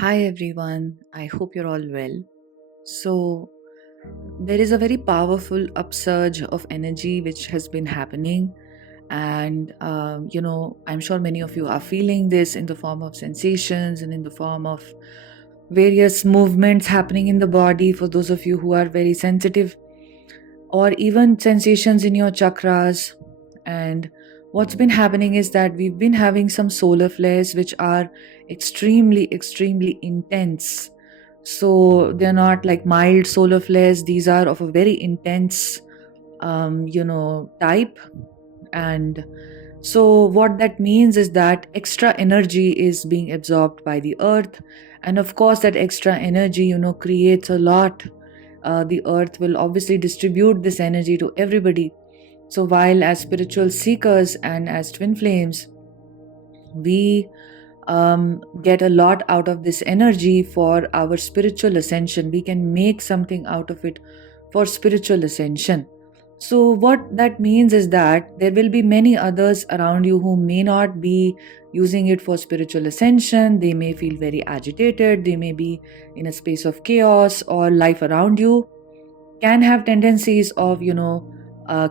Hi everyone, I hope you're all well. So, there is a very powerful upsurge of energy which has been happening, and I'm sure many of you are feeling this in the form of sensations and in the form of various movements happening in the body for those of you who are very sensitive, or even sensations in your chakras. And what's been happening is that we've been having some solar flares which are extremely intense. So they're not like mild solar flares, these are of a very intense type. And so what that means is that extra energy is being absorbed by the earth, and of course that extra energy creates a lot. The earth will obviously distribute this energy to everybody. So while as spiritual seekers and as twin flames, we get a lot out of this energy for our spiritual ascension. We can make something out of it for spiritual ascension. So, what that means is that there will be many others around you who may not be using it for spiritual ascension. They may feel very agitated, they may be in a space of chaos, or life around you can have tendencies of,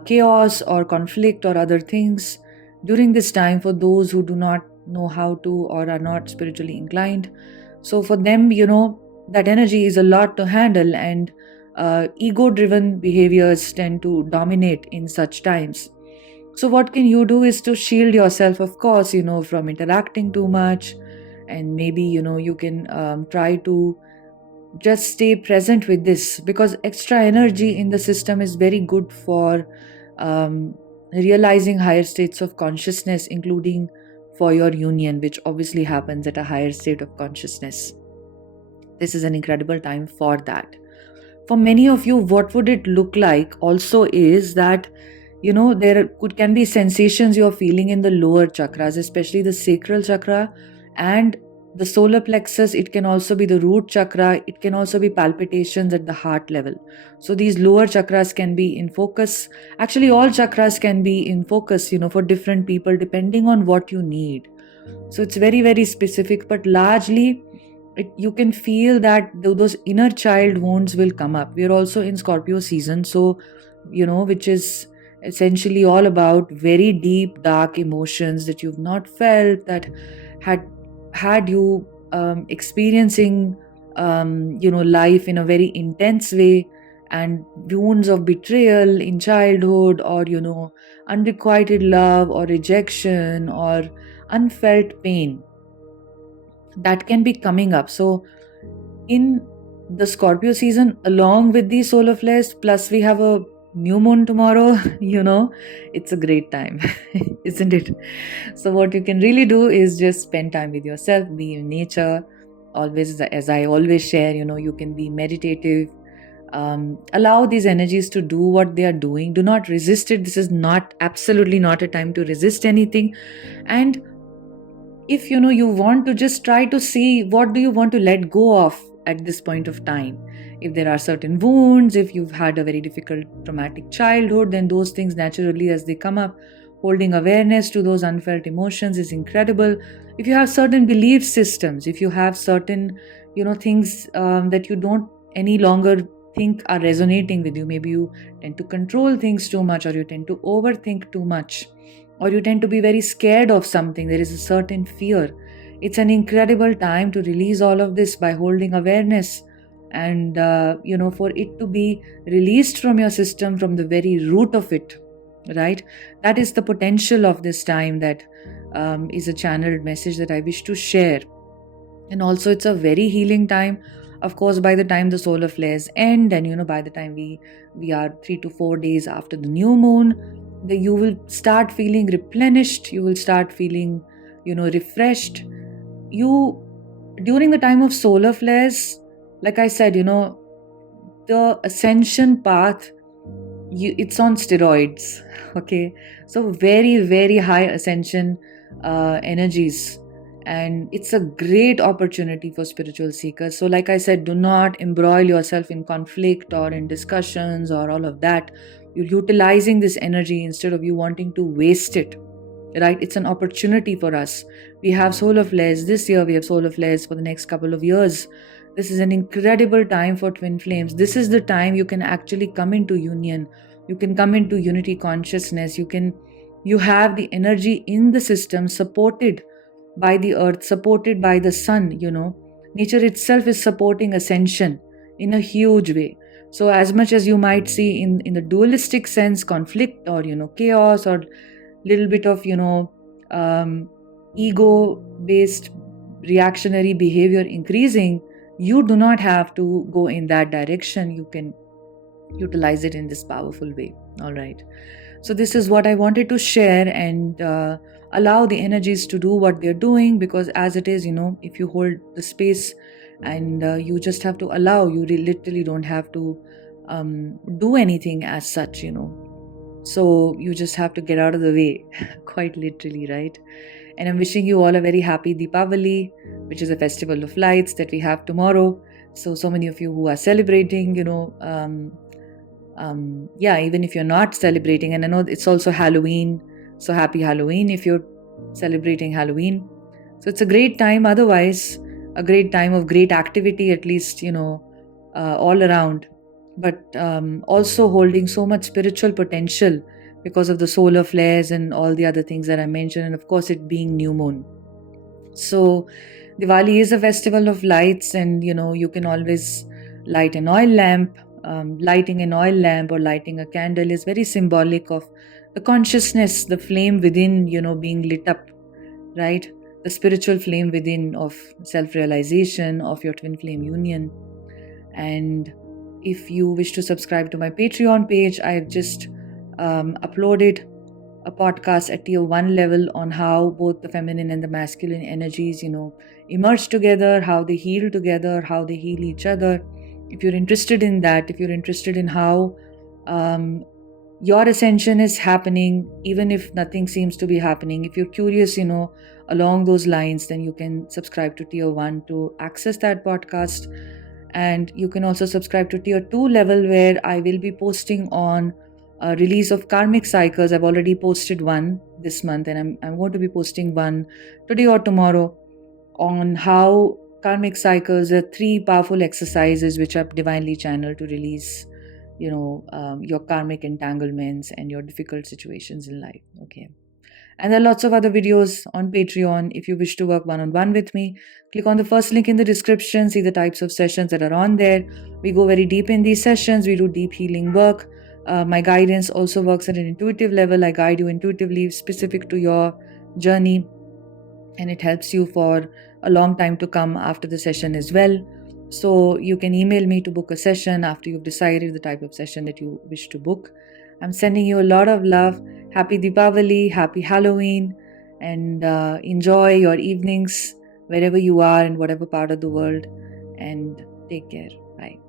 chaos or conflict or other things during this time for those who do not know how to or are not spiritually inclined. So for them, that energy is a lot to handle, and ego driven behaviors tend to dominate in such times. So what can you do is to shield yourself, of course, from interacting too much. And maybe you can try to just stay present with this, because extra energy in the system is very good for realizing higher states of consciousness, including for your union, which obviously happens at a higher state of consciousness. This is an incredible time for that. For many of you, what would it look like also is that can be sensations you're feeling in the lower chakras, especially the sacral chakra and the solar plexus. It can also be the root chakra. It can also be palpitations at the heart level. So these lower chakras can be in focus. Actually, all chakras can be in focus, for different people depending on what you need. So it's very specific, but largely you can feel that those inner child wounds will come up. We're also in Scorpio season, so which is essentially all about very deep dark emotions that you've not felt, that had you experiencing life in a very intense way, and wounds of betrayal in childhood, or unrequited love or rejection or unfelt pain that can be coming up. So in the Scorpio season, along with these solar flares, plus we have a new moon tomorrow, it's a great time, isn't it? So what you can really do is just spend time with yourself, be in nature. Always, as I always share, you can be meditative. Allow these energies to do what they are doing. Do not resist it. This is absolutely not a time to resist anything. And if you want to just try to see what do you want to let go of at this point of time. If there are certain wounds, if you've had a very difficult traumatic childhood, then those things naturally as they come up, holding awareness to those unfelt emotions is incredible. If you have certain belief systems, if you have certain things that you don't any longer think are resonating with you, maybe you tend to control things too much, or you tend to overthink too much, or you tend to be very scared of something, there is a certain fear. It's an incredible time to release all of this by holding awareness, and for it to be released from your system from the very root of it, right? That is the potential of this time. That is a channeled message that I wish to share. And also it's a very healing time. Of course, by the time the solar flares end, and by the time we are 3 to 4 days after the new moon, you will start feeling replenished, you will start feeling refreshed. You During the time of solar flares, like I said, the ascension path, it's on steroids. Okay, so very high ascension energies, and it's a great opportunity for spiritual seekers. So like I said, do not embroil yourself in conflict or in discussions or all of that. You're utilizing this energy instead of you wanting to waste it. right? It's an opportunity for us. We have solar flares this year, we have solar flares for the next couple of years. This is an incredible time for twin flames. This is the time you can actually come into union. You can come into unity consciousness. You have the energy in the system, supported by the earth, supported by the sun. Nature itself is supporting ascension in a huge way. So as much as you might see in the dualistic sense, conflict or chaos or little bit of ego based reactionary behavior increasing, you do not have to go in that direction. You can utilize it in this powerful way. All right, so this is what I wanted to share, and allow the energies to do what they're doing, because as it is, if you hold the space and you just have to allow, you literally don't have to do anything as such. So you just have to get out of the way, quite literally, right? And I'm wishing you all a very happy Deepavali, which is a festival of lights that we have tomorrow. So many of you who are celebrating, even if you're not celebrating, and I know it's also Halloween, so happy Halloween if you're celebrating Halloween. So it's a great time, otherwise, a great time of great activity, at least, all around. But also holding so much spiritual potential because of the solar flares and all the other things that I mentioned, and of course it being new moon. So Diwali is a festival of lights, and you can always light an oil lamp. Lighting an oil lamp or lighting a candle is very symbolic of the consciousness, the flame within, being lit up, right? The spiritual flame within of self-realization, of your twin flame union. And if you wish to subscribe to my Patreon page, I've just uploaded a podcast at tier 1 level on how both the feminine and the masculine energies, emerge together, how they heal together, how they heal each other. If you're interested in that, if you're interested in how your ascension is happening, even if nothing seems to be happening, if you're curious, along those lines, then you can subscribe to tier 1 to access that podcast. And you can also subscribe to tier 2 level, where I will be posting on release of karmic cycles. I've already posted one this month, and I'm going to be posting one today or tomorrow on how karmic cycles are 3 powerful exercises which are divinely channeled to release, your karmic entanglements and your difficult situations in life. Okay. And there are lots of other videos on Patreon. If you wish to work one-on-one with me, click on the first link in the description, see the types of sessions that are on there. We go very deep in these sessions. We do deep healing work. My guidance also works at an intuitive level. I guide you intuitively, specific to your journey, and it helps you for a long time to come after the session as well. So you can email me to book a session after you've decided the type of session that you wish to book. I'm sending you a lot of love. Happy Deepavali, happy Halloween, and enjoy your evenings wherever you are in whatever part of the world, and take care. Bye.